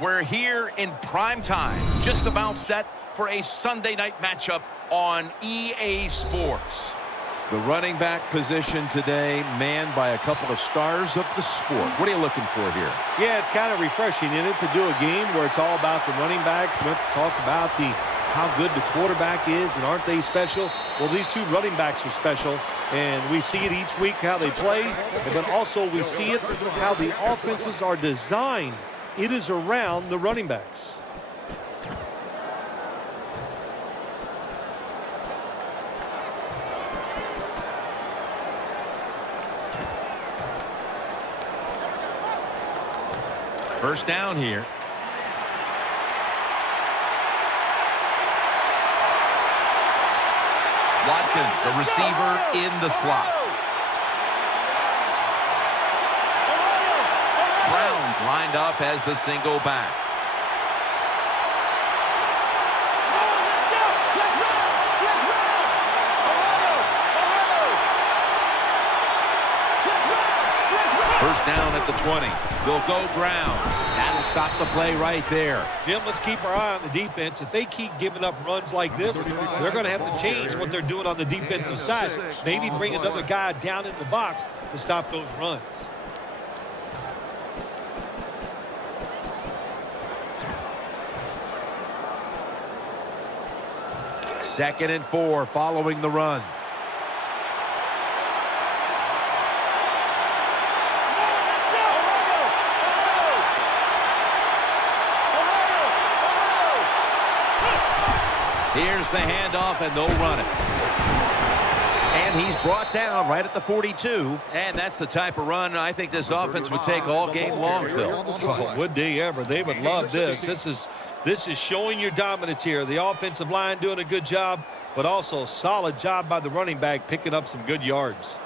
We're here in prime time, just about set for a Sunday night matchup on EA Sports. The running back position today manned by a couple of stars of the sport. What are you looking for here? Yeah, it's kind of refreshing in it to do a game where it's all about the running backs. We have to talk about how good the quarterback is, and aren't they special? Well, these two running backs are special, and we see it each week how they play, but also we see it how the offenses are designed. It is around the running backs. First down here. Watkins, a receiver in the slot. Browns lined up as the single back. First down at the 20. They'll go ground. That'll stop the play right there. Jim, let's keep our eye on the defense. If they keep giving up runs like this, they're going to have to change what they're doing on the defensive side. Maybe bring another guy down in the box to stop those runs. Second and 4 following the run. Here's the handoff, and they'll run it. And he's brought down right at the 42. And that's the type of run I think this offense would take all game long, Phil. Oh, would they ever? They would love this. This is showing your dominance here. The offensive line doing a good job, but also a solid job by the running back picking up some good yards.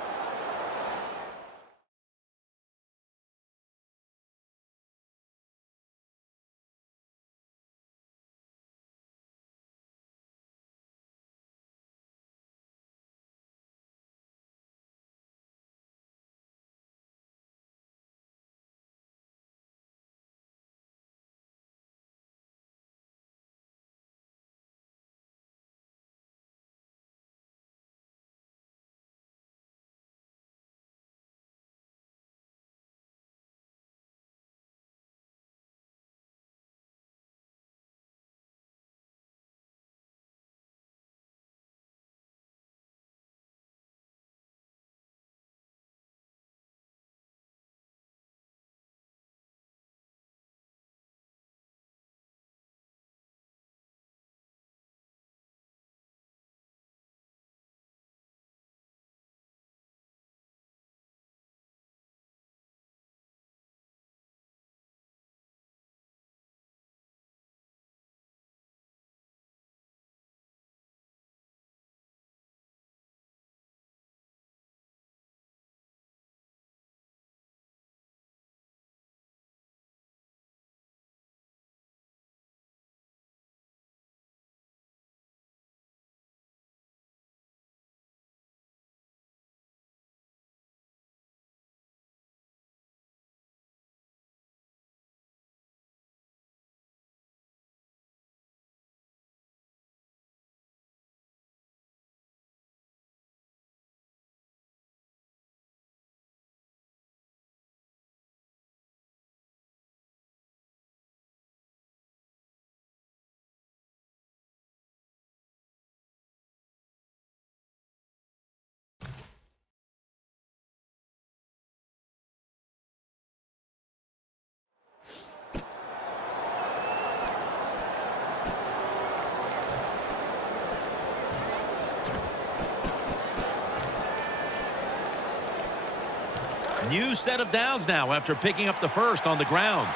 New set of downs now after picking up the first on the ground.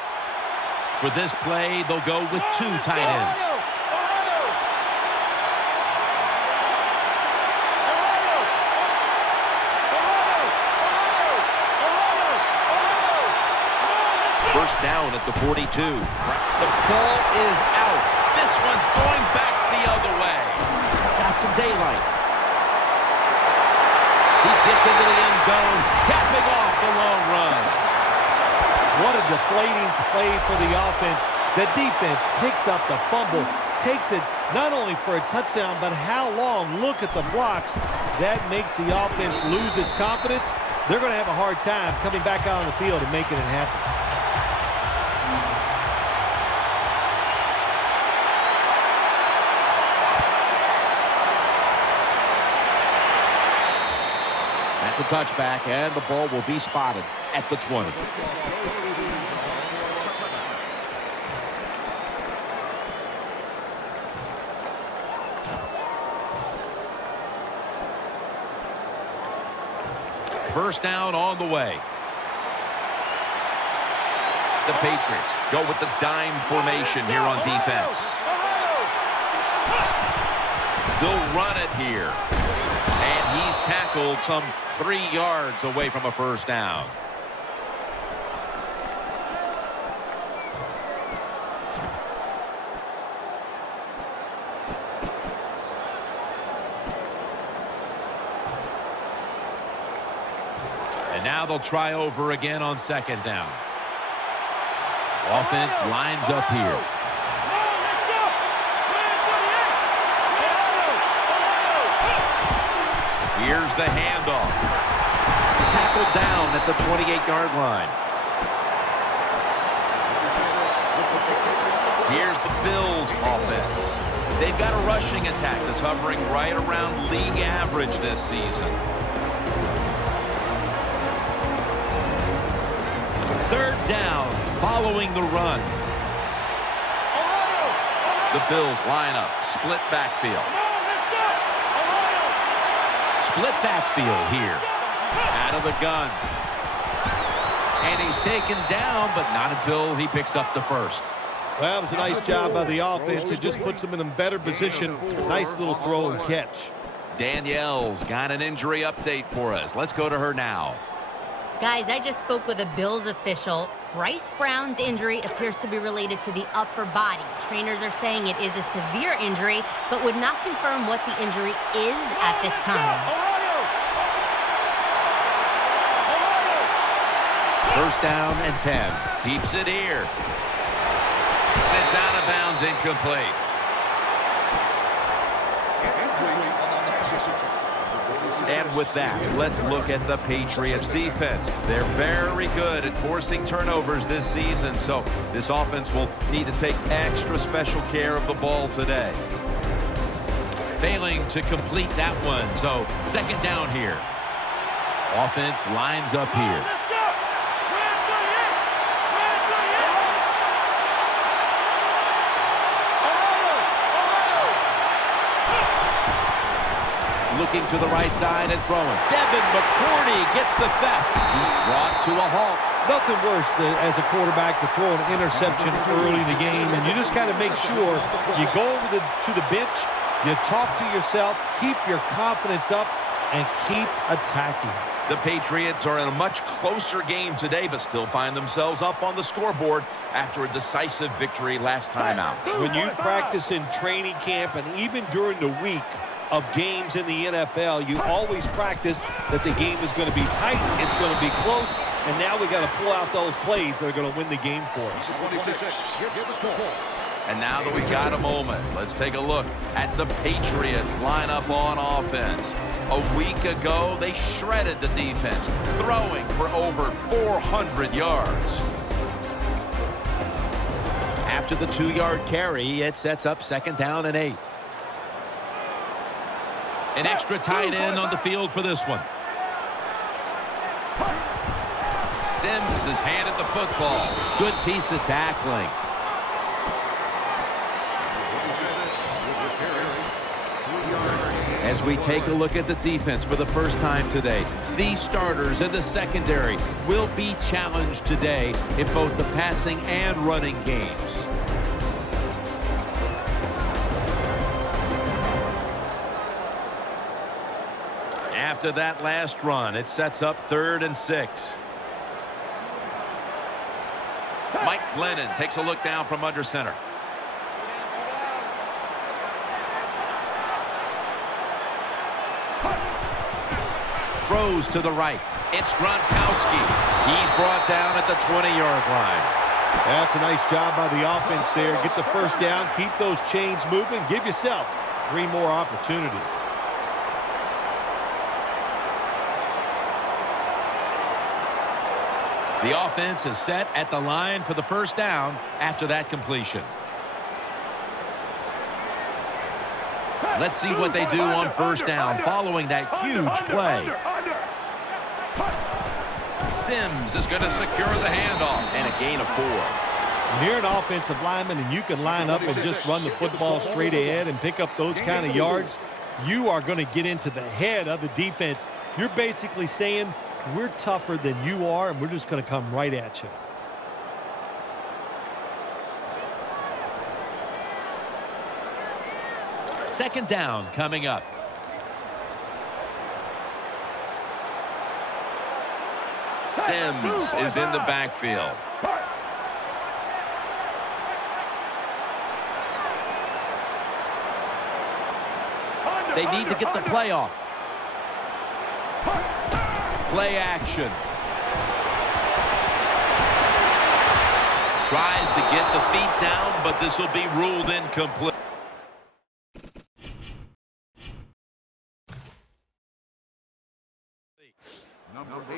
For this play, they'll go with two tight ends. First down at the 42. The ball is out. This one's going back the other way. It's got some daylight. He gets into the end zone, capping off the long run. What a deflating play for the offense. The defense picks up the fumble, takes it not only for a touchdown, but how long? Look at the blocks. That makes the offense lose its confidence. They're going to have a hard time coming back out on the field and making it happen. That's a touchback, and the ball will be spotted at the 20. First down on the way. The Patriots go with the dime formation here on defense. They'll run it here. And he's tackled some 3 yards away from a first down. And now they'll try over again on second down. Offense lines up here. Here's the handoff. Tackled down at the 28-yard line. Here's the Bills offense. They've got a rushing attack that's hovering right around league average this season. Third down following the run. The Bills line up, split backfield. Split backfield here. Out of the gun. And he's taken down, but not until he picks up the first. Well, it was a nice job by the offense. It just puts them in a better position. Nice little throw and catch. Danielle's got an injury update for us. Let's go to her now. Guys, I just spoke with a Bills official. Bryce Brown's injury appears to be related to the upper body. Trainers are saying it is a severe injury, but would not confirm what the injury is at this time. First down and 10. Keeps it here. It's out of bounds, incomplete. And with that, let's look at the Patriots defense. They're very good at forcing turnovers this season, so this offense will need to take extra special care of the ball today. Failing to complete that one, so second down here. Offense lines up here. Looking to the right side and throwing. Devin McCourty gets the theft. He's brought to a halt. Nothing worse than as a quarterback to throw an interception early in the game, and you just got to make sure you go over to the bench, you talk to yourself, keep your confidence up, and keep attacking. The Patriots are in a much closer game today, but still find themselves up on the scoreboard after a decisive victory last time out. When you practice in training camp and even during the week of games in the NFL, you always practice that the game is going to be tight, it's going to be close, and now we got to pull out those plays that are going to win the game for us. And now that we've got a moment, let's take a look at the Patriots lineup on offense. A week ago, they shredded the defense, throwing for over 400 yards. After the 2-yard carry, it sets up second down and 8. An extra tight end on the field for this one. Sims has handed the football. Good piece of tackling. As we take a look at the defense for the first time today, these starters in the secondary will be challenged today in both the passing and running games. After that last run, it sets up 3rd and 6. Mike Glennon takes a look down from under center. Throws to the right. It's Gronkowski. He's brought down at the 20-yard line. That's a nice job by the offense there. Get the first down, keep those chains moving, give yourself 3 more opportunities. The offense is set at the line for the first down after that completion. Let's see what they do on first down following that huge play. Sims is going to secure the handoff and a gain of 4. When you're an offensive lineman and you can line up and just run the football straight ahead and pick up those kind of yards, you are going to get into the head of the defense. You're basically saying, we're tougher than you are, and we're just going to come right at you. Second down coming up. Sims is in the backfield. They need to get the play off. Play action. Tries to get the feet down, but this will be ruled incomplete.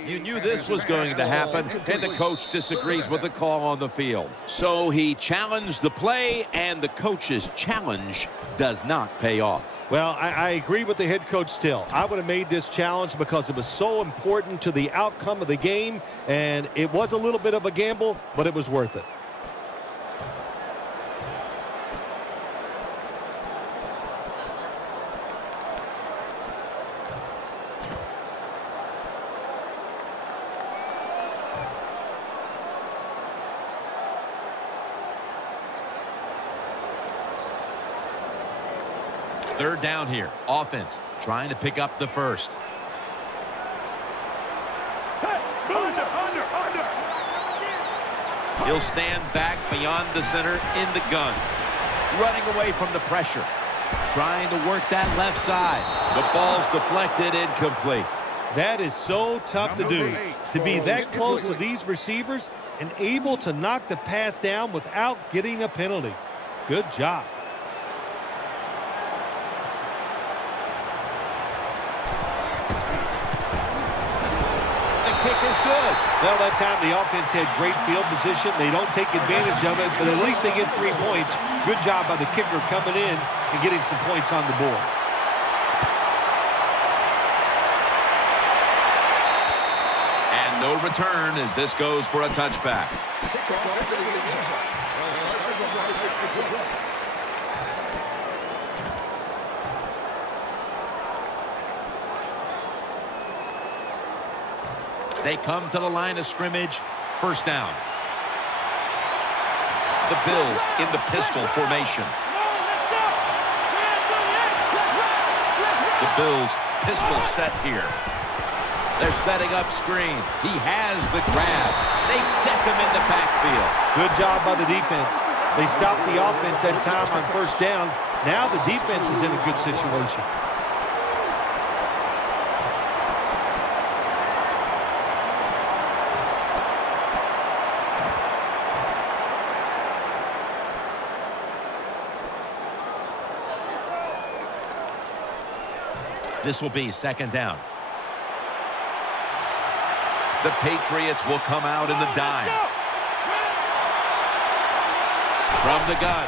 You knew this was going to happen, and the coach disagrees with the call on the field. So he challenged the play, and the coach's challenge does not pay off. Well, I agree with the head coach still. I would have made this challenge because it was so important to the outcome of the game, and it was a little bit of a gamble, but it was worth it. Third down here. Offense trying to pick up the first. He'll stand back beyond the center in the gun. Running away from the pressure. Trying to work that left side. The ball's deflected, incomplete. That is so tough to do. To be that close to these receivers and able to knock the pass down without getting a penalty. Good job. Kick is good. Well, that time the offense had great field position. They don't take advantage of it, but at least they get 3 points. Good job by the kicker coming in and getting some points on the board. And no return as this goes for a touchback. They come to the line of scrimmage. First down. The Bills in the pistol formation. The Bills pistol set here. They're setting up screen. He has the grab. They deck him in the backfield. Good job by the defense. They stopped the offense that time on first down. Now the defense is in a good situation. This will be second down. The Patriots will come out in the dime. From the gun.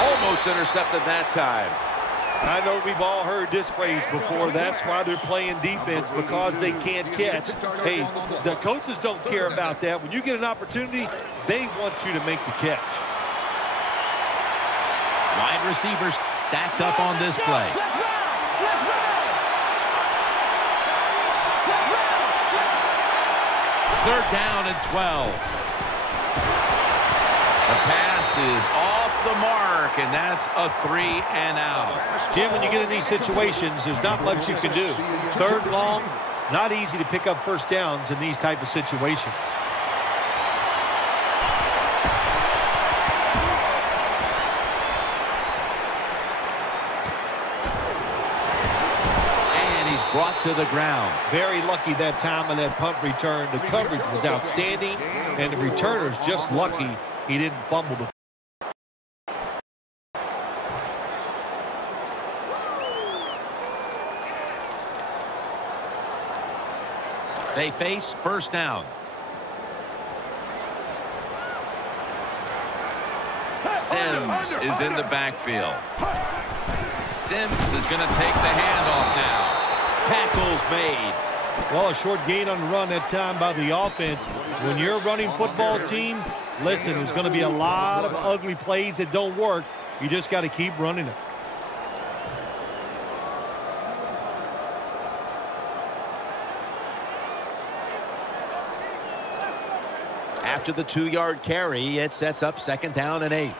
Almost intercepted that time. I know we've all heard this phrase before. That's why they're playing defense, because they can't catch. Hey, the coaches don't care about that. When you get an opportunity, they want you to make the catch. Wide receivers stacked up on this play. Third down and 12. The pass is off the mark, and that's a 3 and out. Jim, when you get in these situations, there's not much you can do. Third long, not easy to pick up first downs in these type of situations. brought to the ground. Very lucky that time on that punt return. The coverage was outstanding, and the returner's just lucky he didn't fumble the. They face first down. Sims is in the backfield. Sims is going to take the handoff now. Tackles made. Well, a short gain on the run that time by the offense. When you're a running football team, listen, there's going to be a lot of ugly plays that don't work. You just got to keep running it. After the 2-yard carry, it sets up second down and 8.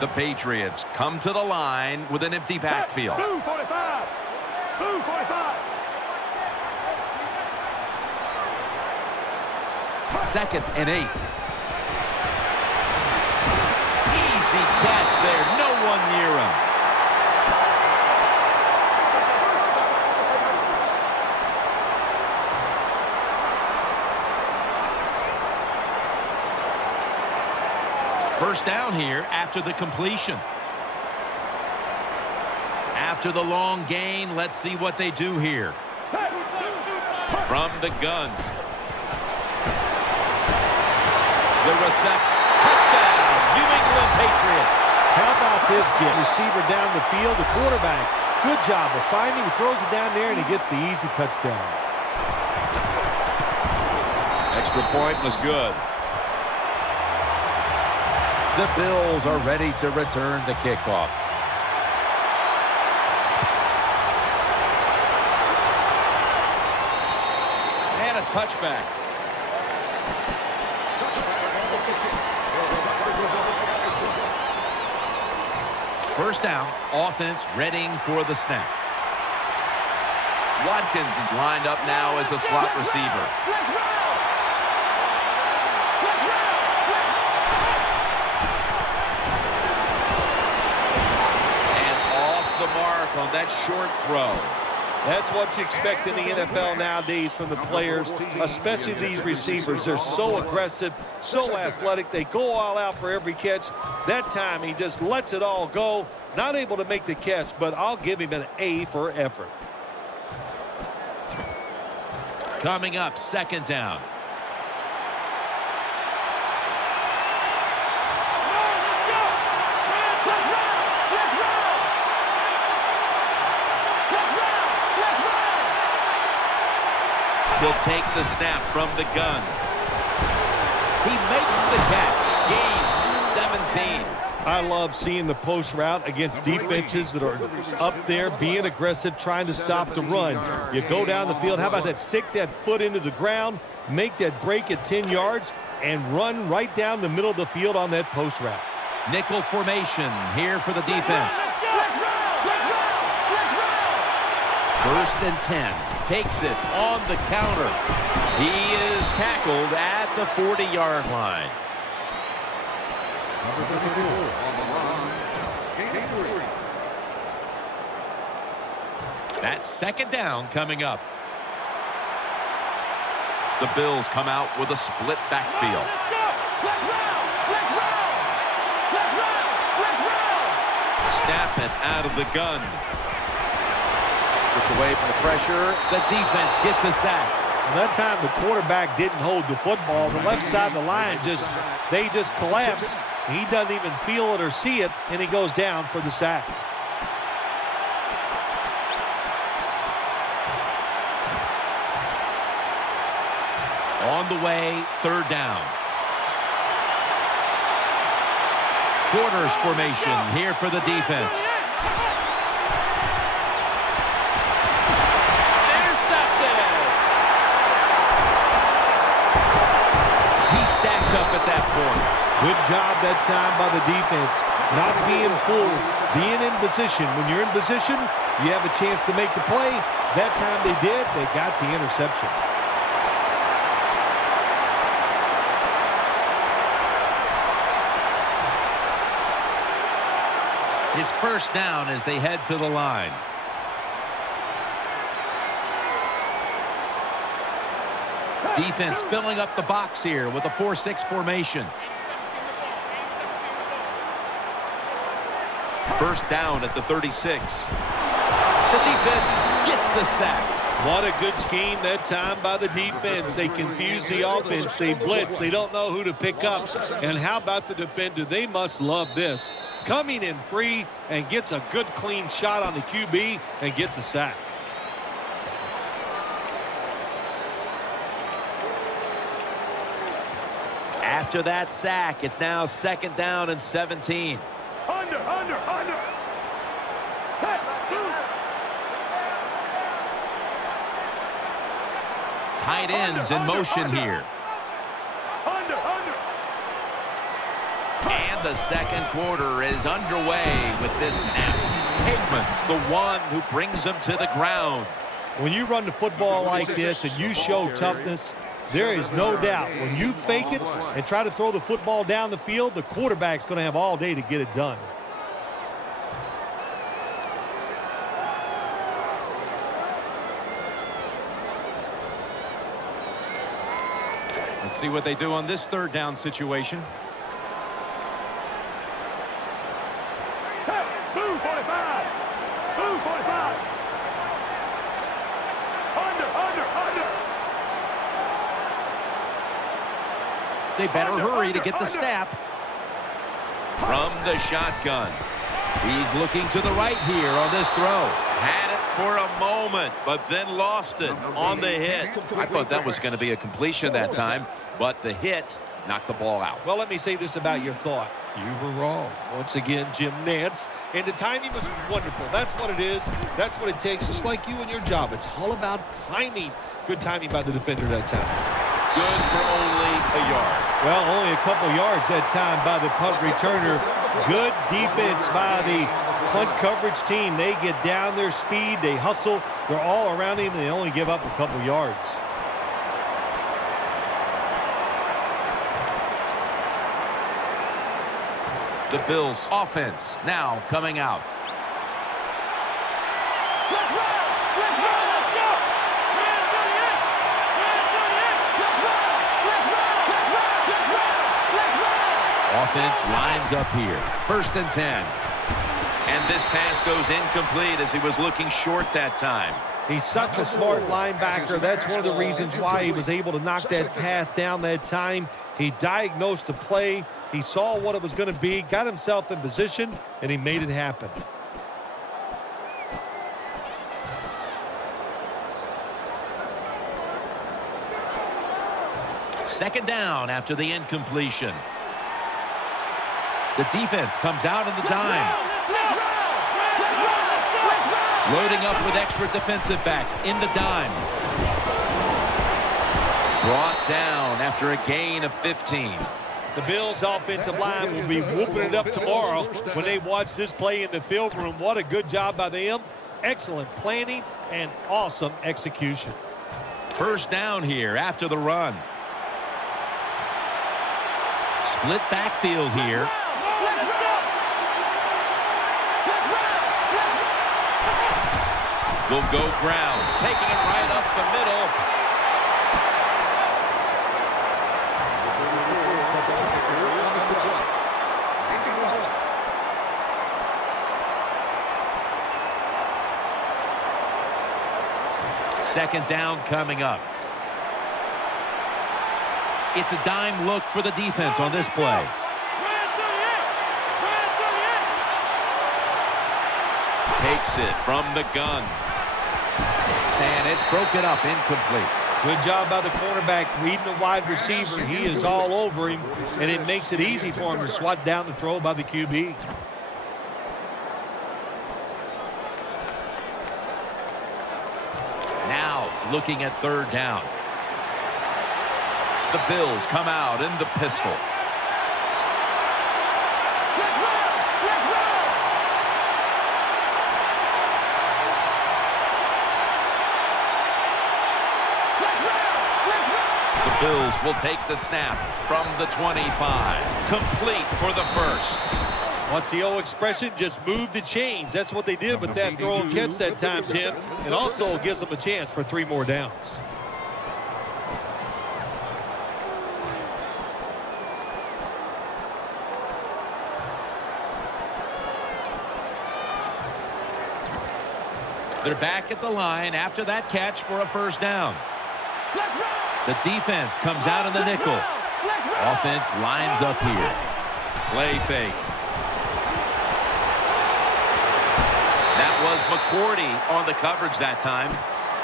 The Patriots come to the line with an empty backfield. Blue 45. Blue 45. Second and 8. Easy catch there. No one near him. First down here after the completion. After the long gain, let's see what they do here. From the gun. The reception. Touchdown, New England Patriots. How about this get receiver down the field, the quarterback? Good job of finding. He throws it down there, and he gets the easy touchdown. Extra point was good. The Bills are ready to return the kickoff. And a touchback. First down, offense readying for the snap. Watkins is lined up now as a slot receiver. On that short throw. That's what you expect in the NFL nowadays from the players, especially these receivers. They're so aggressive, so athletic. They go all out for every catch. That time he just lets it all go. Not able to make the catch, but I'll give him an A for effort. Coming up, second down. Will take the snap from the gun. He makes the catch. Gains 17. I love seeing the post route against defenses that are up there, being aggressive, trying to stop the run. You go down the field. How about that? Stick that foot into the ground, make that break at 10 yards, and run right down the middle of the field on that post route. Nickel formation here for the defense. First and 10. Takes it on the counter. He is tackled at the 40-yard line. That's second down coming up. The Bills come out with a split backfield. Snap it out of the gun. Gets away from the pressure. The defense gets a sack. Well, that time the quarterback didn't hold the football. The left side of the line they just collapse. He doesn't even feel it or see it, and he goes down for the sack. On the way, third down. Quarters formation here for the defense. Up at that point. Good job that time by the defense. Not being fooled, being in position. When you're in position, you have a chance to make the play. That time they did. They got the interception. It's first down as they head to the line. Defense filling up the box here with a 4-6 formation. First down at the 36. The defense gets the sack. What a good scheme that time by the defense. They confuse the offense. They blitz. They don't know who to pick up. And how about the defender? They must love this. Coming in free and gets a good clean shot on the QB and gets a sack. After that sack, it's now 2nd down and 17. Under. Tight ends in motion here. Under. And the second quarter is underway with this snap. Hickman's the one who brings them to the ground. When you run the football like this and you show toughness, there is no doubt when you fake it and try to throw the football down the field, the quarterback's going to have all day to get it done. Let's see what they do on this 3rd down situation. Blue 45. Blue 45. Under. They better hurry to get the snap. From the shotgun. He's looking to the right here on this throw. Had it for a moment, but then lost it on the hit. I thought that was going to be a completion that time, but the hit knocked the ball out. Well, let me say this about your thought. You were wrong. Once again, Jim Nantz. And the timing was wonderful. That's what it is. That's what it takes. Just like you and your job. It's all about timing. Good timing by the defender that time. Good for only a yard. Well, only a couple yards that time by the punt returner. Good defense by the punt coverage team. They get down their speed. They hustle. They're all around him, and they only give up a couple yards. The Bills offense now coming out. Offense lines up here. 1st and 10. And this pass goes incomplete as he was looking short that time. He's such a smart linebacker. That's one of the reasons why he was able to knock that pass down that time. He diagnosed the play. He saw what it was going to be, got himself in position, and he made it happen. Second down after the incompletion. The defense comes out in the dime. Loading up with extra defensive backs in the dime. Brought down after a gain of 15. The Bills' offensive line will be whooping it up tomorrow when they watch this play in the film room. What a good job by them. Excellent planning and awesome execution. First down here after the run. Split backfield here. Will go ground, taking it right up the middle. Second down coming up. It's a dime look for the defense on this play. Takes it from the gun. And it's broken up, incomplete. Good job by the cornerback reading the wide receiver. He is all over him, and it makes it easy for him to swat down the throw by the QB. Now looking at third down. The Bills come out in the pistol. The Bills will take the snap from the 25. Complete for the first. What's the old expression? Just move the chains. That's what they did with that throw and catch that time, Jim. It also gives them a chance for 3 more downs. They're back at the line after that catch for a first down. The defense comes out in the nickel. Offense lines up here. Play fake. That was McCourty on the coverage that time.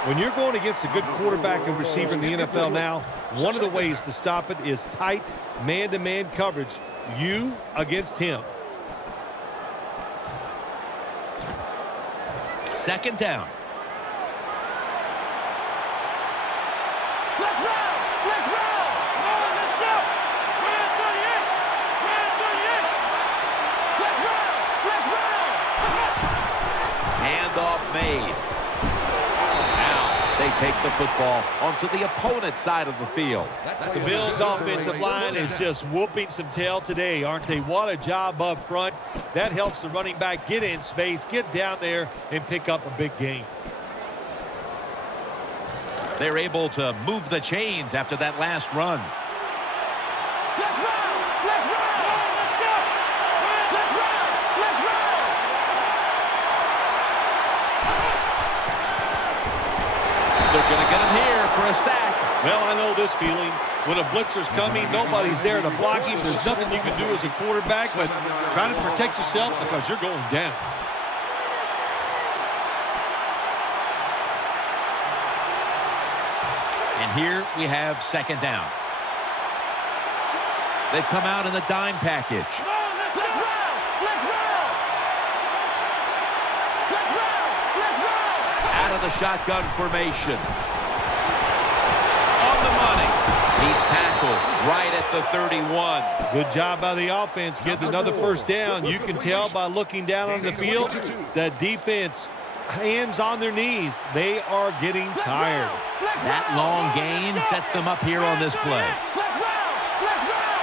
When you're going against a good quarterback and receiver in the NFL now, one of the ways to stop it is tight man-to-man coverage. You against him. Second down. Let's roll! Let's roll! Let's go! Man 38! Man 38! Let's roll! Let's roll! Handoff made. Now they take the football onto the opponent's side of the field. The Bills' offensive line is just whooping some tail today, aren't they? What a job up front. That helps the running back get in space, get down there, and pick up a big gain. They're able to move the chains after that last run. Let's roll! Let's roll! Let's go! Let's roll! Let's roll! They're going to get him here for a sack. Well, I know this feeling. When a blitzer's coming, nobody's there to block him. There's nothing you can do as a quarterback, but try to protect yourself because you're going down. And here we have second down. They've come out in the dime package. Let's roll! Let's roll! Let's roll! Let's roll! Out of the shotgun formation. On the money. He's tackled right at the 31. Good job by the offense getting another first down. You can tell by looking down on the field that defense, hands on their knees. They are getting tired. That long gain sets them up here on this play. Let's roll! Let's roll!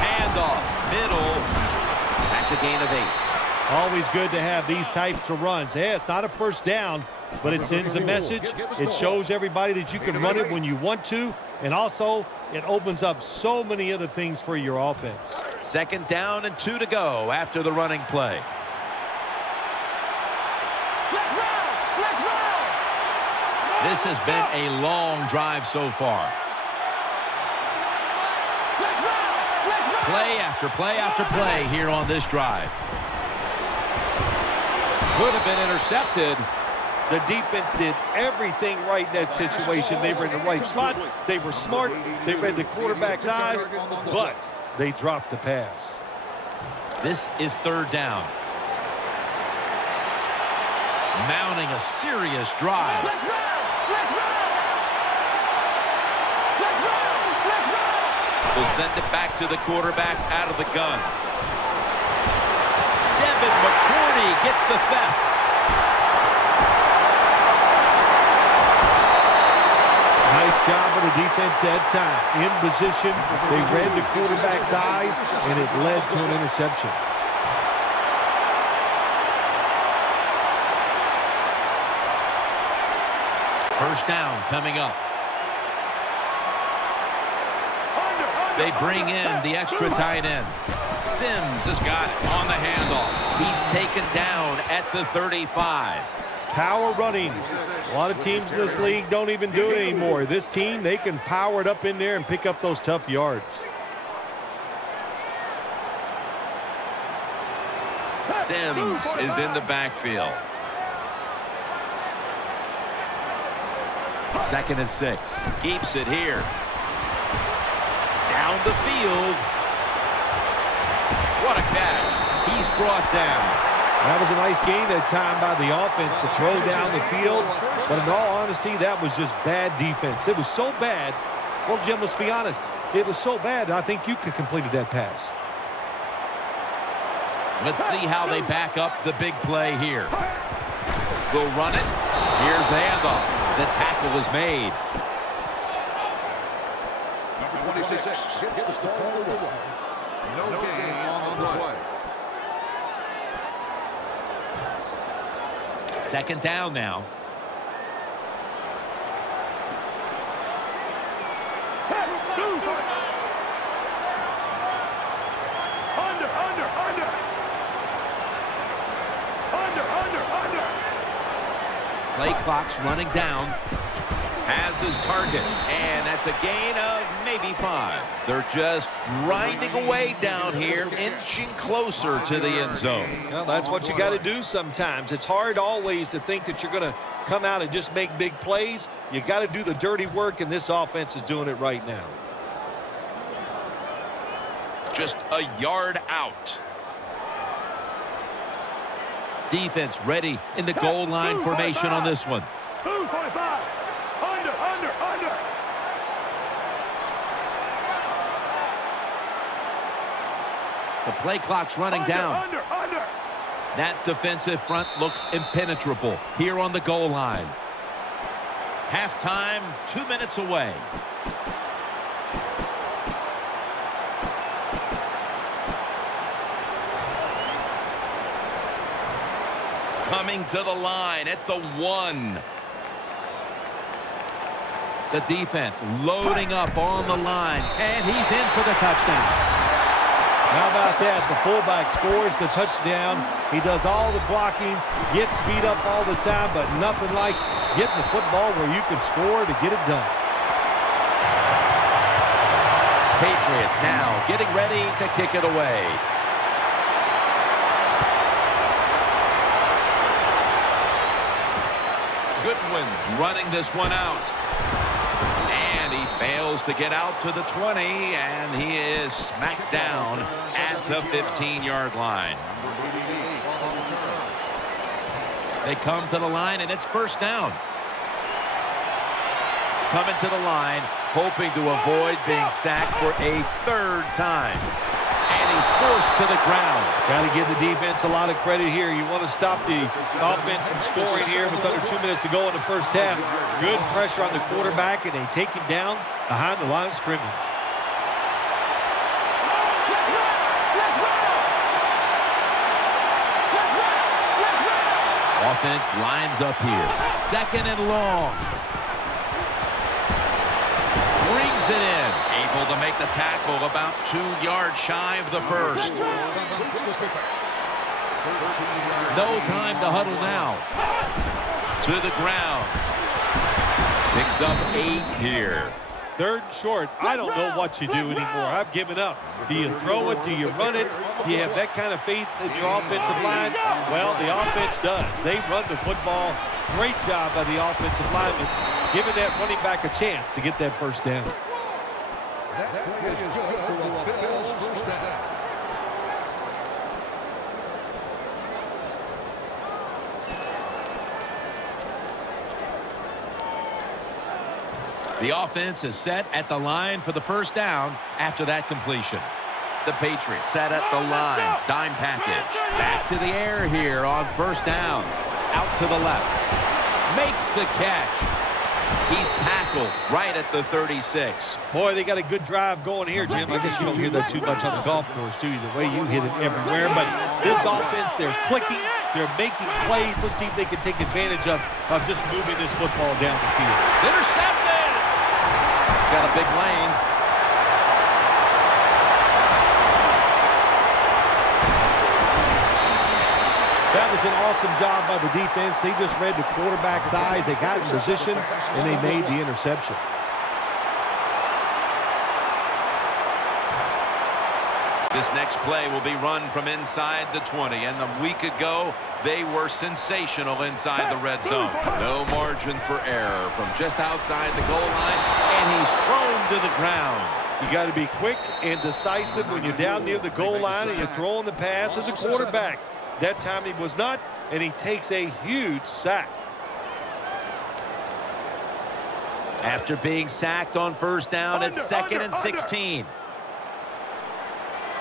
Handoff, middle. That's a gain of 8. Always good to have these types of runs. Hey, it's not a first down, but it sends a message. It shows everybody that you can run it when you want to, and also it opens up so many other things for your offense. Second down and 2 to go after the running play. Let's roll! Let's roll! This has been a long drive so far. Let's roll! Let's roll! Play after play after play here on this drive. Could have been intercepted. The defense did everything right in that situation. They were in the right spot. They were smart. They read the quarterback's eyes, but they dropped the pass. This is third down. Mounting a serious drive. Let's roll! Let's roll! Let's roll! Let's roll! Will send it back to the quarterback out of the gun. Devin McCourty gets the theft. Nice job of the defense that time. In position, they read the quarterback's eyes, and it led to an interception. First down coming up. They bring in the extra tight end. Sims has got it on the handoff. He's taken down at the 35. Power running. A lot of teams in this league don't even do it anymore. This team, they can power it up in there and pick up those tough yards. Sims is in the backfield. Second and 6. Keeps it here. Down the field. What a catch. He's brought down. That was a nice gain that time by the offense to throw down the field. But in all honesty, that was just bad defense. It was so bad. Well, Jim, let's be honest. It was so bad, I think you could have completed that pass. Let's see how they back up the big play here. We'll run it. Here's the handoff. The tackle is made. Number 26 gets the ball away. No gain on the play. Second down now. Under. Play clock's running down. Has his target, and that's a gain of maybe 5. They're just grinding away down here, inching closer to the end zone. Well, that's what you got to do sometimes. It's hard always to think that you're going to come out and just make big plays. You got to do the dirty work, and this offense is doing it right now. Just a yard out. Defense ready in the goal line formation on this one. 245. Under. The play clock's running down. Under. That defensive front looks impenetrable here on the goal line. Halftime, 2 minutes away. Coming to the line at the 1. The defense loading up on the line, and he's in for the touchdown. How about that? The fullback scores the touchdown. He does all the blocking, gets beat up all the time, but nothing like getting the football where you can score to get it done. Patriots now getting ready to kick it away. Goodwin's running this one out. And he fails to get out to the 20, and he is smacked down at the 15-yard line. They come to the line, and it's first down. Coming to the line, hoping to avoid being sacked for a 3rd time. And he's forced to the ground. Got to give the defense a lot of credit here. You want to stop the offense from scoring here with under 2 minutes to go in the first half. Good pressure on the quarterback, and they take him down behind the line of scrimmage. Offense lines up here. 2nd and long. Brings it in. Able to make the tackle about 2 yards shy of the first. No time to huddle now. To the ground. Picks up 8 here. 3rd and short. I don't know what you do anymore. I've given up. Do you throw it? Do you run it? Do you have that kind of faith in your offensive line? Well, the offense does. They run the football. Great job by the offensive lineman, giving that running back a chance to get that first down. The offense is set at the line for the first down after that completion. The Patriots set at the line. Dime package. Back to the air here on first down. Out to the left. Makes the catch. He's tackled right at the 36. Boy, they got a good drive going here, Jim. I guess you don't hear that too much on the golf course, do you? The way you hit it everywhere. But this offense, they're clicking. They're making plays. Let's see if they can take advantage of just moving this football down the field. Intercepted! Got a big lane. That was an awesome job by the defense. They just read the quarterback's eyes. They got in position, and they made the interception. This next play will be run from inside the 20. And a week ago, they were sensational inside the red zone. No margin for error from just outside the goal line, and he's thrown to the ground. You got to be quick and decisive when you're down near the goal line and you're throwing the pass as a quarterback. That time he was not, and he takes a huge sack. After being sacked on first down, it's 2nd and 16.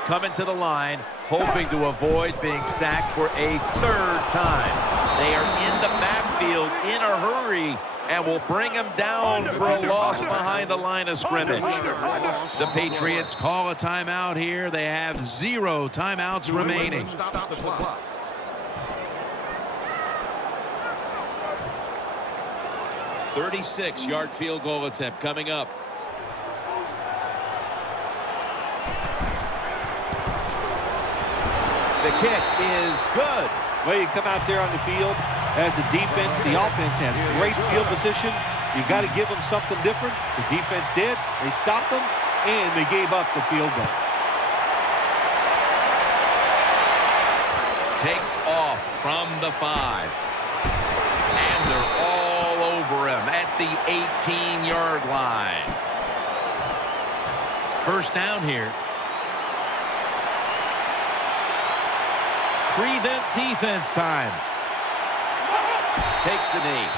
Coming to the line, hoping to avoid being sacked for a 3rd time. They are in the backfield in a hurry and will bring him down for a loss behind the line of scrimmage. The Patriots call a timeout here. They have 0 timeouts remaining. 36-yard field goal attempt coming up. The kick is good. Well, you come out there on the field, as a defense. The offense has great field position. You got to give them something different. The defense did. They stopped them, and they gave up the field goal. Takes off from the 5. And they're all over him at the 18-yard line. First down here. Prevent defense time. Takes the knee.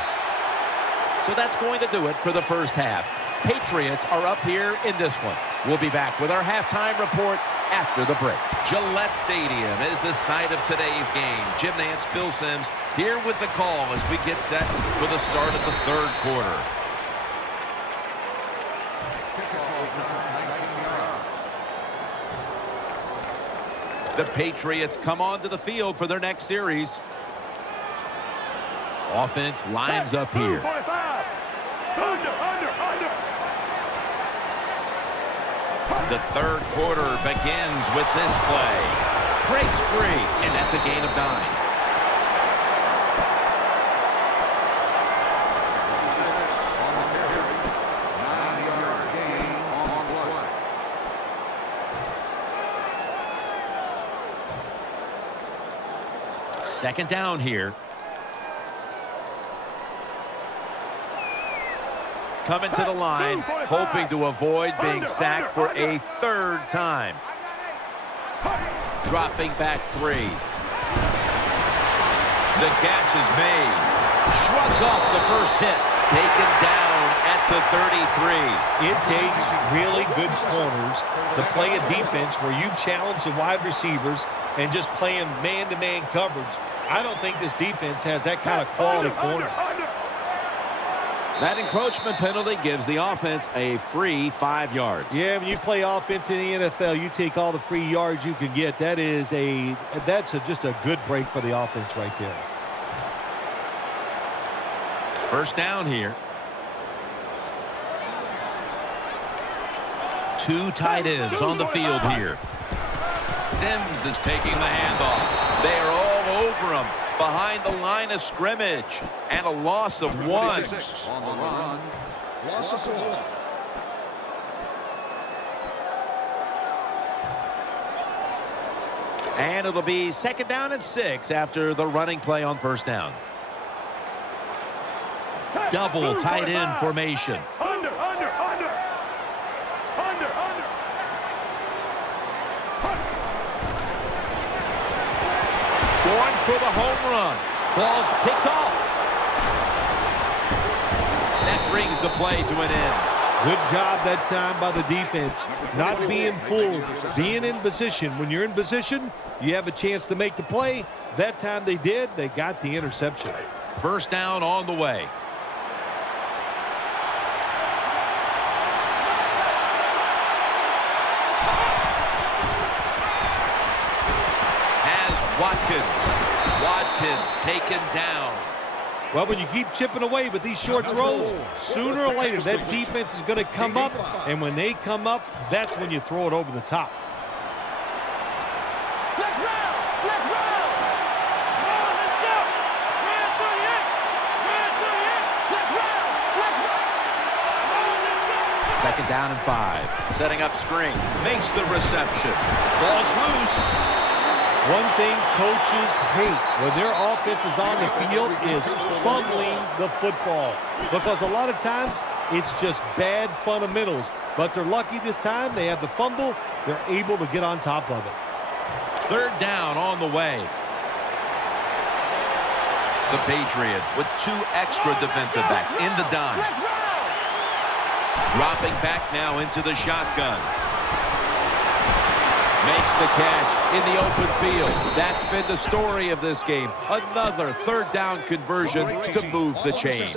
So that's going to do it for the first half. Patriots are up here in this one. We'll be back with our halftime report after the break. Gillette Stadium is the site of today's game. Jim Nantz, Phil Simms here with the call as we get set for the start of the third quarter. The Patriots come onto the field for their next series. Offense lines up here. The third quarter begins with this play. Breaks free, and that's a gain of 9. Second down here. Coming to the line, hoping to avoid being sacked for a third time. Dropping back 3. The catch is made. Shrugs off the first hit. Taken down at the 33. It takes really good corners to play a defense where you challenge the wide receivers and just playing man-to-man coverage. I don't think this defense has that kind of quality corner. That encroachment penalty gives the offense a free 5 yards. Yeah, when you play offense in the NFL, you take all the free yards you can get. That's just a good break for the offense right there. First down here. 2 tight ends on the field here. Simms is taking the handoff. They are all over him behind the line of scrimmage, and a loss of 1. On the run. Loss of 1. And it'll be second down and 6 after the running play on first down. Double tight end formation. Under. Going for the home run. Ball's picked off. That brings the play to an end. Good job that time by the defense. Not being fooled, being in position. When you're in position, you have a chance to make the play. That time they did. They got the interception. First down on the way. Watkins taken down. Well, when you keep chipping away with these short throws, sooner or later that defense is going to come up, and when they come up, that's when you throw it over the top. Let's round. Let's go. Ran 38. Let's round. Second down and 5. Setting up screen. Makes the reception. Ball's loose. One thing coaches hate when their offense is on the field is fumbling the football, because a lot of times it's just bad fundamentals. But they're lucky this time. They have the fumble. They're able to get on top of it. Third down on the way. The Patriots with 2 extra defensive backs in the dime. Dropping back now into the shotgun. Makes the catch in the open field. That's been the story of this game. Another third down conversion to move the chains.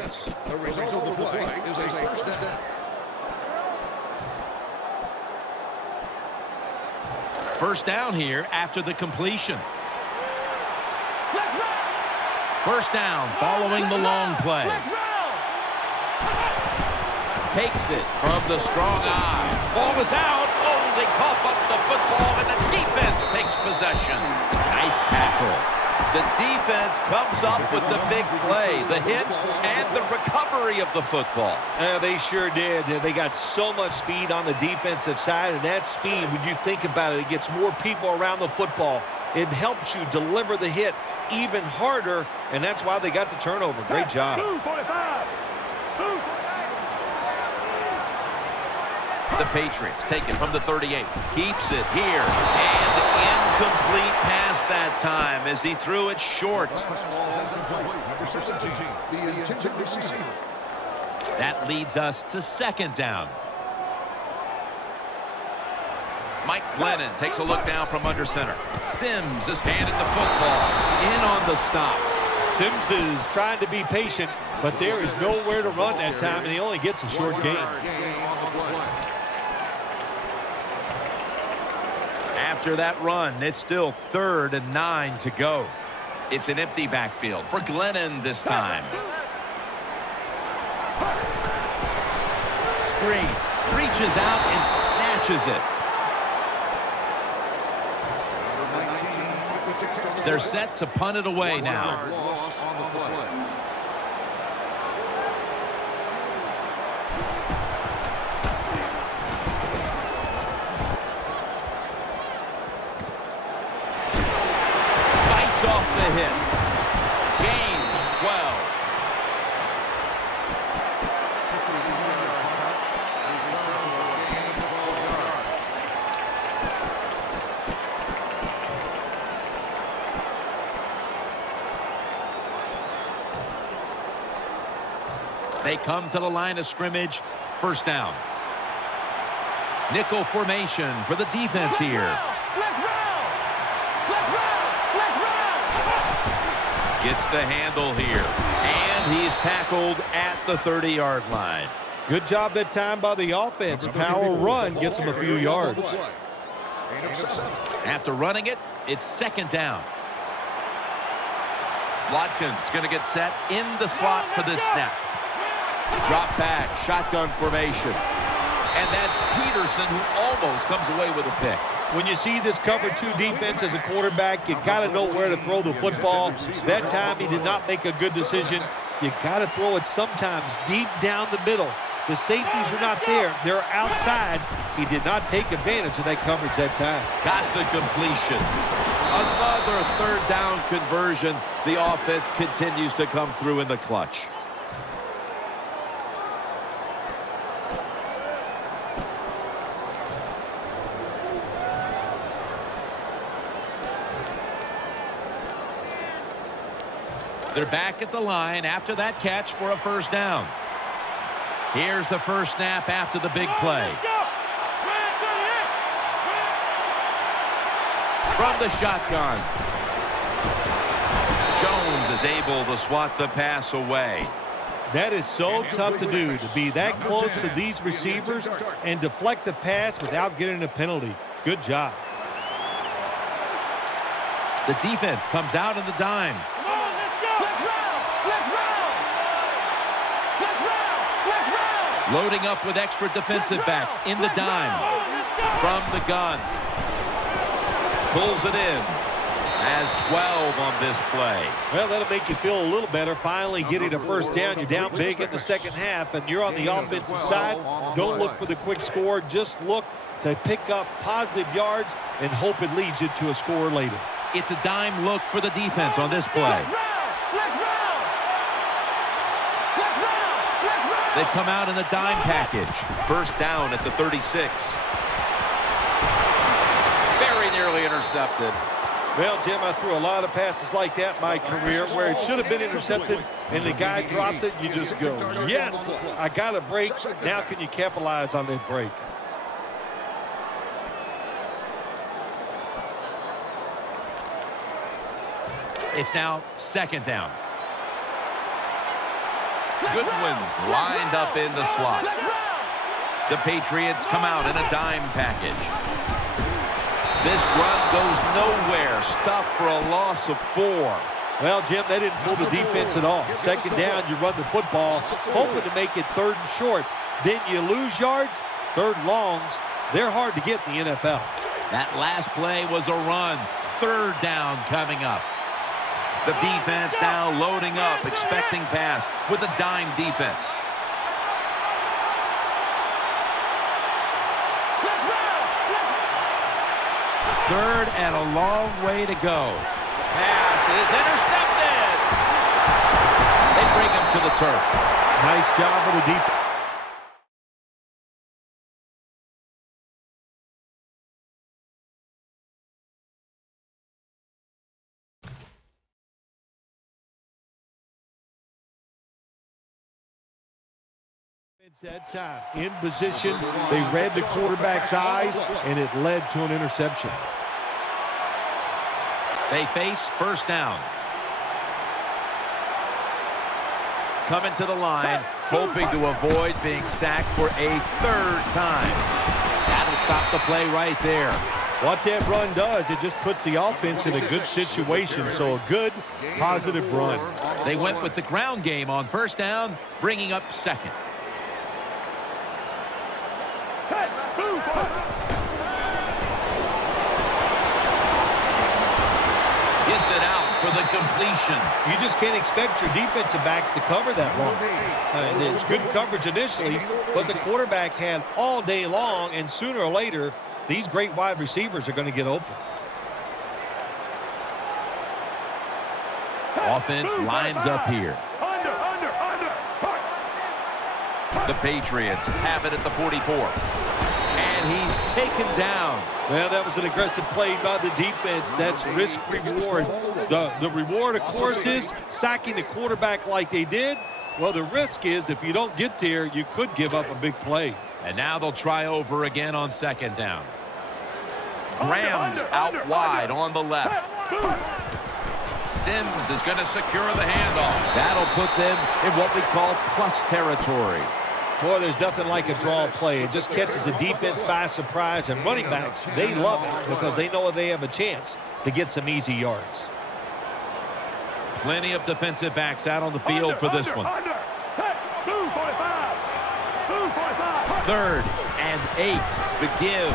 The result of the play is a first down. First down here after the completion. First down following the long play. Takes it from the strong eye. Ball is out. Oh, they cough up the football, and the defense takes possession. Nice tackle. The defense comes up with the big play, the hit, and the recovery of the football. They sure did. They got so much speed on the defensive side, and that speed, when you think about it, it gets more people around the football. It helps you deliver the hit even harder, and that's why they got the turnover. Great job. 245. The Patriots take it from the 38. Keeps it here. And incomplete pass that time as he threw it short. That leads us to second down. Mike Glennon takes a look down from under center. Sims is handed the football. In on the stop. Sims is trying to be patient, but there is nowhere to run that time, and he only gets a short gain. After that run, it's still 3rd and 9 to go. It's an empty backfield for Glennon this time. Screen. Reaches out and snatches it. They're set to punt it away now. Bites off the hit. Gains 12. They come to the line of scrimmage. First down. Nickel formation for the defense here. Gets the handle here. And he's tackled at the 30-yard line. Good job that time by the offense. Power run gets him a few yards. After running it, it's second down. Watkins going to get set in the slot for this snap. Drop back, shotgun formation. And that's Peterson who almost comes away with a pick. When you see this cover 2 defense as a quarterback, you got to know where to throw the football. That time he did not make a good decision. You got to throw it sometimes deep down the middle. The safeties are not there. They're outside. He did not take advantage of that coverage that time. Got the completion. Another 3rd down conversion. The offense continues to come through in the clutch. They're back at the line after that catch for a first down. Here's the first snap after the big play. From the shotgun. Jones is able to swat the pass away. That is so tough to do, to be that close to these receivers and deflect the pass without getting a penalty. Good job. The defense comes out in the dime. Loading up with extra defensive backs in the dime. From the gun. Pulls it in. Has 12 on this play. Well, that'll make you feel a little better. Finally getting a first down. You're down big in the second half, and you're on the offensive side. Don't look for the quick score. Just look to pick up positive yards and hope it leads you to a score later. It's a dime look for the defense on this play. They've come out in the dime package. First down at the 36. Very nearly intercepted. Well, Jim, I threw a lot of passes like that in my career where it should have been intercepted and the guy dropped it. You just go, yes, I got a break. Now can you capitalize on that break? It's now second down. Goodwin's lined up in the slot. The Patriots come out in a dime package. This run goes nowhere. Stuffed for a loss of 4. Well, Jim, they didn't pull the defense at all. Second down, you run the football, hoping to make it 3rd and short. Then you lose yards, 3rd longs. They're hard to get in the NFL. That last play was a run. 3rd down coming up. The defense now loading up, expecting pass with a dime defense. Third and a long way to go. Pass is intercepted. They bring him to the turf. Nice job of the defense. That time in position, they read the quarterback's eyes, and it led to an interception. They face first down. Coming to the line, hoping to avoid being sacked for a third time. That'll stop the play right there. What that run does, it just puts the offense in a good situation. So a good, positive run. They went with the ground game on first down, bringing up second. Gets it out for the completion. You just can't expect your defensive backs to cover that long. It's good coverage initially, but the quarterback had all day long, and sooner or later, these great wide receivers are going to get open. Offense lines up here. The Patriots have it at the 44. And he's taken down. Well, that was an aggressive play by the defense. That's risk-reward. The reward, of course, is sacking the quarterback like they did. Well, the risk is if you don't get there, you could give up a big play. And now they'll try over again on second down. Graham's out wide on the left. Sims is going to secure the handoff. That'll put them in what we call plus territory. Boy, there's nothing like a draw play. It just catches the defense by surprise, and running backs, they love it because they know they have a chance to get some easy yards. Plenty of defensive backs out on the field for this one. Third and 8. The give.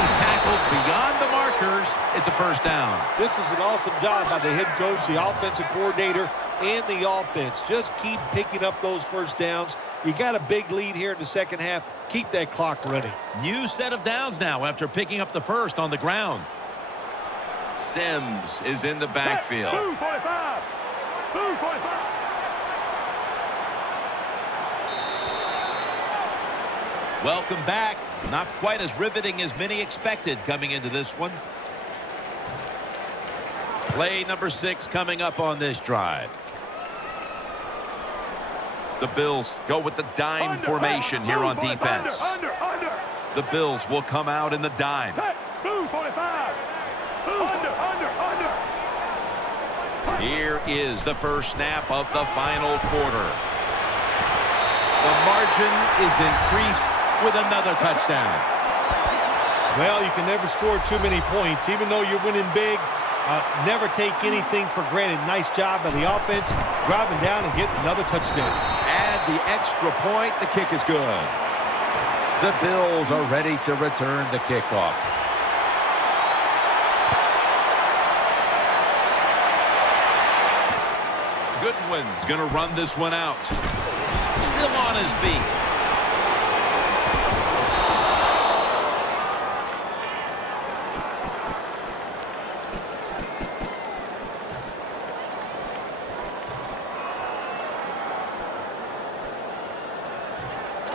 He's tackled beyond the markers. It's a first down. This is an awesome job by the head coach, the offensive coordinator, and the offense. Just keep picking up those first downs. You got a big lead here in the second half. Keep that clock running. New set of downs now after picking up the first on the ground. Sims is in the backfield. Welcome back. Not quite as riveting as many expected coming into this one. Play number 6 coming up on this drive. The Bills go with the dime formation here on defense. The Bills will come out in the dime. Here is the first snap of the final quarter. The margin is increased with another touchdown. Well, you can never score too many points. Even though you're winning big, never take anything for granted. Nice job by the offense, driving down and getting another touchdown. Add the extra point. The kick is good. The Bills are ready to return the kickoff. Goodwin's going to run this one out. Still on his feet.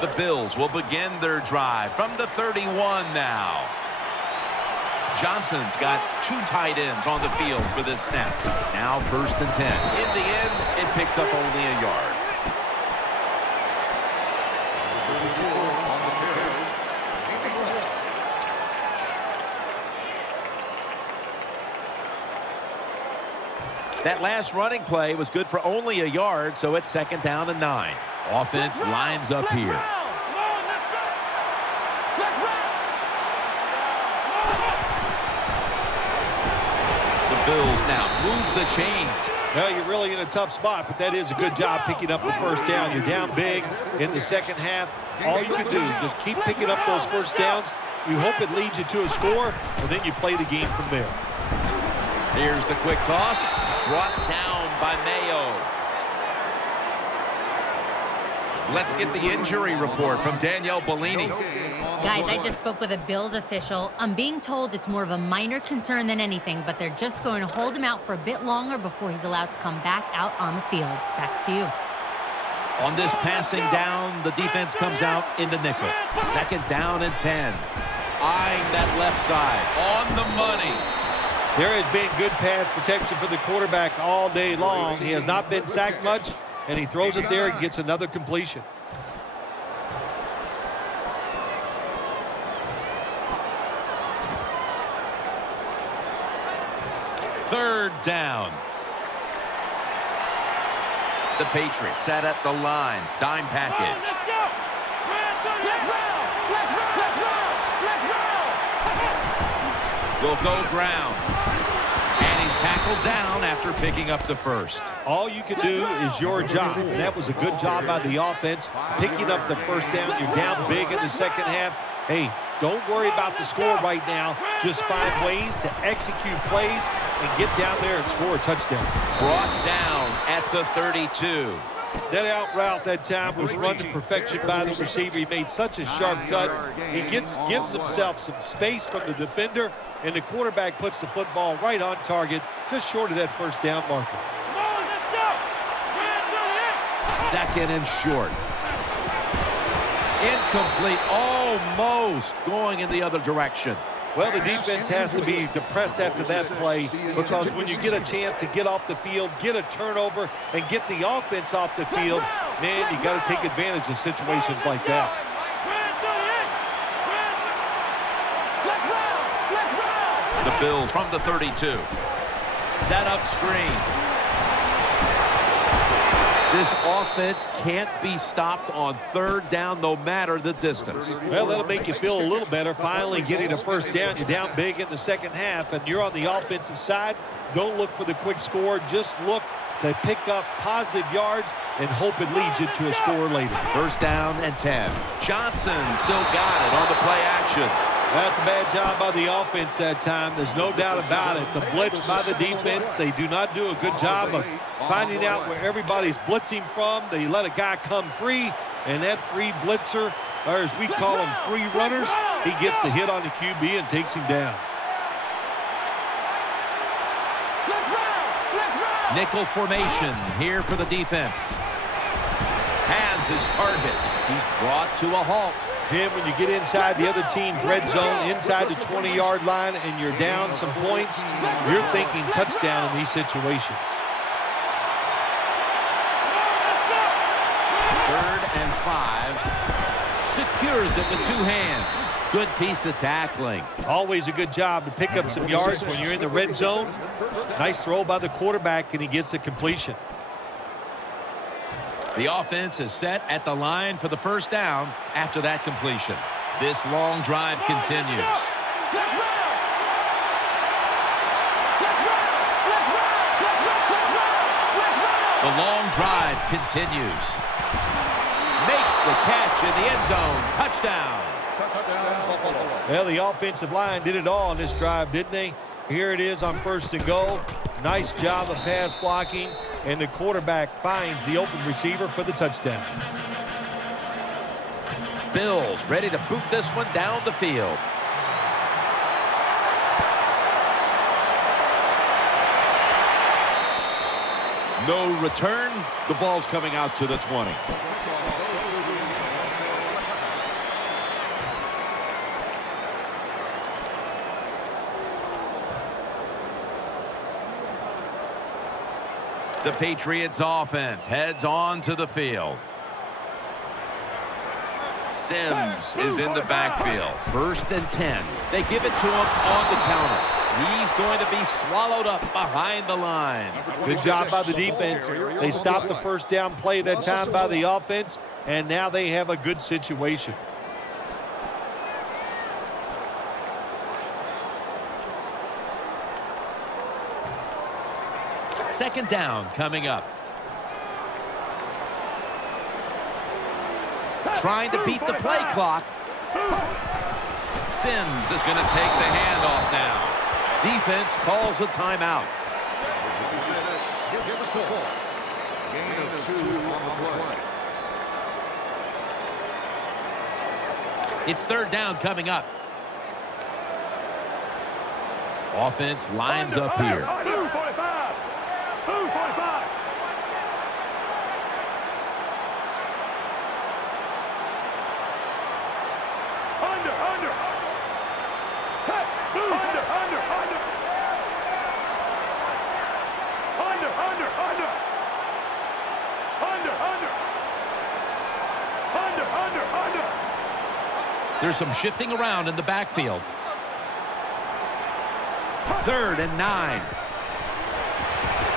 The Bills will begin their drive from the 31 now. Johnson's got 2 tight ends on the field for this snap. Now first and 10. In the end, it picks up only a yard. That last running play was good for only a yard, so it's second down and 9. Offense lines up here. The Bills now move the chains. Well, you're really in a tough spot, but that is a good job picking up the first down. You're down big in the second half. All you can do is just keep picking up those first downs. You hope it leads you to a score, and then you play the game from there. Here's the quick toss. Brought down by Mayo. Let's get the injury report from Danielle Bellini. Guys, I just spoke with a Bills official. I'm being told it's more of a minor concern than anything, but they're just going to hold him out for a bit longer before he's allowed to come back out on the field. Back to you. On this passing down, the defense comes out in the nickel. 2nd down and 10. Eyeing that left side. On the money. There has been good pass protection for the quarterback all day long. He has not been sacked much, and he throws it there and gets another completion. Third down. The Patriots set at the line. Dime package. Will go ground. And he's tackled down after picking up the first. All you can do is your job, and that was a good job by the offense, picking up the first down. You're down big in the second half. Hey, don't worry about the score right now. Just find ways to execute plays and get down there and score a touchdown. Brought down at the 32. That out route that time was run to perfection by the receiver. He made such a sharp cut. He gives himself some space from the defender, and the quarterback puts the football right on target, just short of that first down marker. 2nd and short. Incomplete, almost going in the other direction. Well, the defense has to be depressed after that play, because when you get a chance to get off the field, get a turnover, and get the offense off the field, man, you got to take advantage of situations like that. The Bills from the 32. Set up screen. This offense can't be stopped on 3rd down no matter the distance. Well, that'll make you feel a little better. Finally getting a first down. You're down big in the second half, and you're on the offensive side. Don't look for the quick score. Just look to pick up positive yards and hope it leads you to a score later. 1st down and 10. Johnson still got it on the play action. That's a bad job by the offense that time. There's no doubt about it. The blitz by the defense, they do not do a good job of finding out where everybody's blitzing from. They let a guy come free, and that free blitzer, or as we call them, free runners, he gets the hit on the QB and takes him down. Nickel formation here for the defense. Has his target. He's brought to a halt. Jim, when you get inside the other team's red zone, inside the 20-yard line, and you're down some points, you're thinking touchdown in these situations. 3rd and 5. Secures it with 2 hands. Good piece of tackling. Always a good job to pick up some yards when you're in the red zone. Nice throw by the quarterback, and he gets the completion. The offense is set at the line for the first down after that completion. This long drive continues. The long drive continues. Makes the catch in the end zone. Touchdown. Well, the offensive line did it all on this drive, didn't they? Here it is on 1st and goal. Nice job of pass blocking, and the quarterback finds the open receiver for the touchdown. Bills ready to boot this one down the field. No return. The ball's coming out to the 20. The Patriots offense heads on to the field. Sims is in the backfield. 1st and 10. They give it to him on the counter. He's going to be swallowed up behind the line. Good job by the defense. They stopped the first down play that time by the offense, and now they have a good situation. Second down coming up. Trying to beat the play clock. Sims is going to take the handoff now. defense calls a timeout. Give us the ball. Gain of 2 on the play. It's third down coming up. Offense lines up here. Blue 45. Blue 45. Under. Tap. Blue. Under. There's some shifting around in the backfield. 3rd and 9.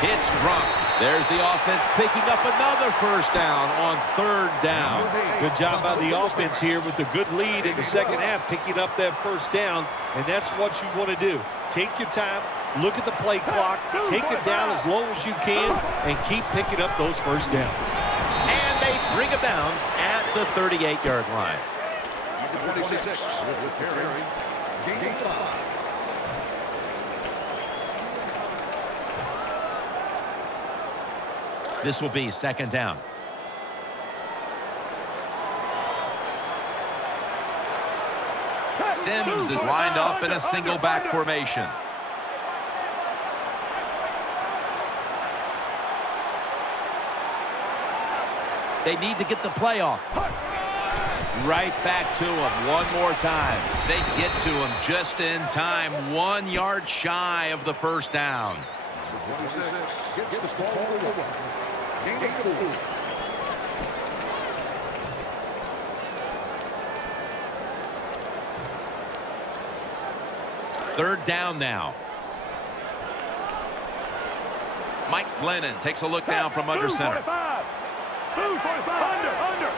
It's Gronk. There's the offense picking up another first down on 3rd down. Good job by the offense here with a good lead in the second half, picking up that first down, and that's what you want to do. Take your time, look at the play clock, take it down as low as you can, and keep picking up those first downs. And they bring him down at the 38-yard line. 26 with carry. Gain 5. This will be 2nd down. Sims is lined up in a single back formation. They need to get the play off. Right back to him one more time. They get to him just in time, 1 yard shy of the first down. 26 gets the ball away. Gain of 4. Third down now. Mike Glennon takes a look down from under center. Blue 45. Under.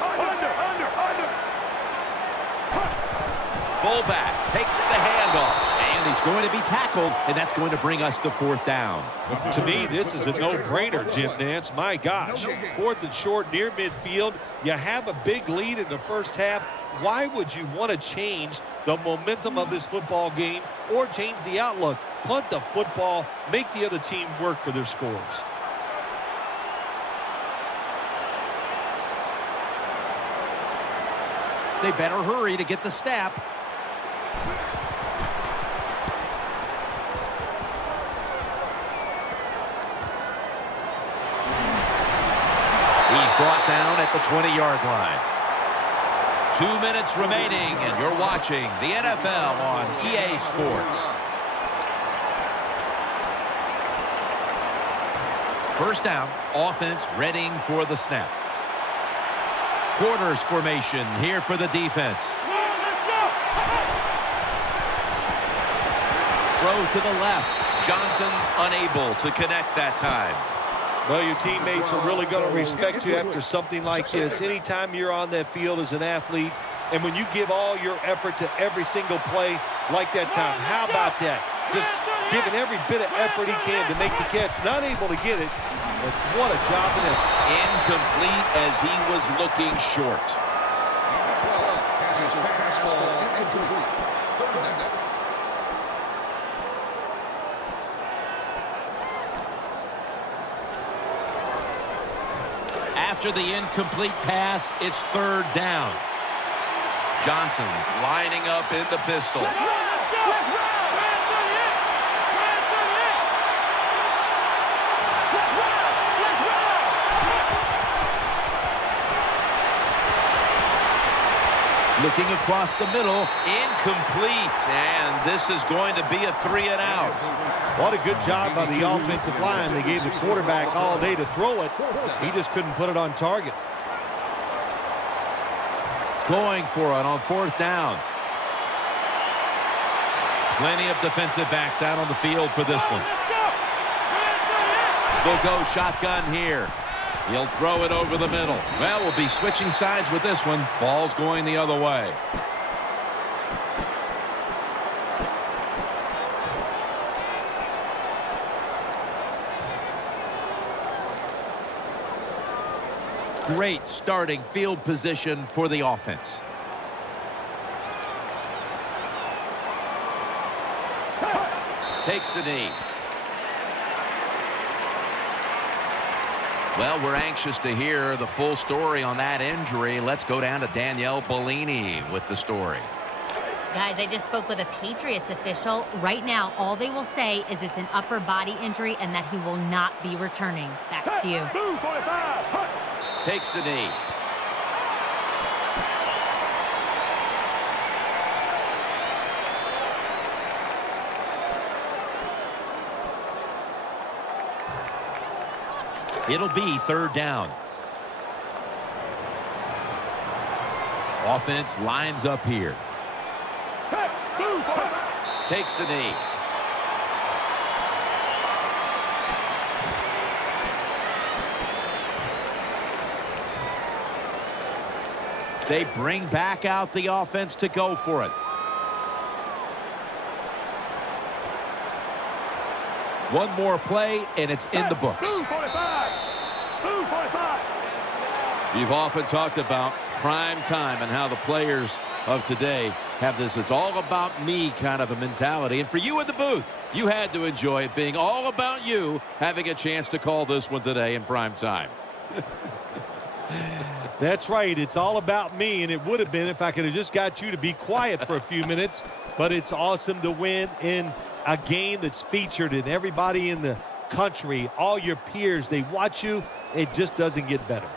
Fullback takes the handoff, and he's going to be tackled, and that's going to bring us to 4th down. To me, this is a no-brainer, Jim Nantz. My gosh, 4th and short near midfield. You have a big lead in the first half. Why would you want to change the momentum of this football game or change the outlook? Punt the football, make the other team work for their scores. They better hurry to get the snap. He's brought down at the 20-yard line. 2 minutes remaining, and you're watching the NFL on EA Sports. First down, offense readying for the snap. Quarters formation here for the defense. Throw to the left. Johnson's unable to connect that time. Well, your teammates are really going to respect you after something like this. Anytime you're on that field as an athlete, and when you give all your effort to every single play like that time, how about that? Just giving every bit of effort he can to make the catch. Not able to get it, but what a job and effort. Incomplete as he was looking short. 12 catches a pass ball incomplete. 3rd down. After the incomplete pass, it's 3rd down. Johnson's lining up in the pistol. Looking across the middle, incomplete, and this is going to be a 3 and out. What a good job by the offensive line. They gave the quarterback all day to throw it. He just couldn't put it on target. Going for it on 4th down. Plenty of defensive backs out on the field for this one. They'll go shotgun here. He'll throw it over the middle. Well, we'll be switching sides with this one. Ball's going the other way. Great starting field position for the offense. Takes the knee. Well, we're anxious to hear the full story on that injury. Let's go down to Danielle Bellini with the story. Guys, I just spoke with a Patriots official. Right now, all they will say is it's an upper body injury and that he will not be returning. Back to you. Takes the knee. It'll be 3rd down. Offense lines up here. Takes the knee. They bring back out the offense to go for it. One more play, and it's in the books. You've often talked about prime time and how the players of today have this "it's all about me" kind of a mentality. And for you in the booth, you had to enjoy it being all about you, having a chance to call this one today in prime time. That's right. It's all about me, and it would have been if I could have just got you to be quiet for a few minutes. But it's awesome to win in a game that's featured in everybody in the country. All your peers, they watch you. It just doesn't get better.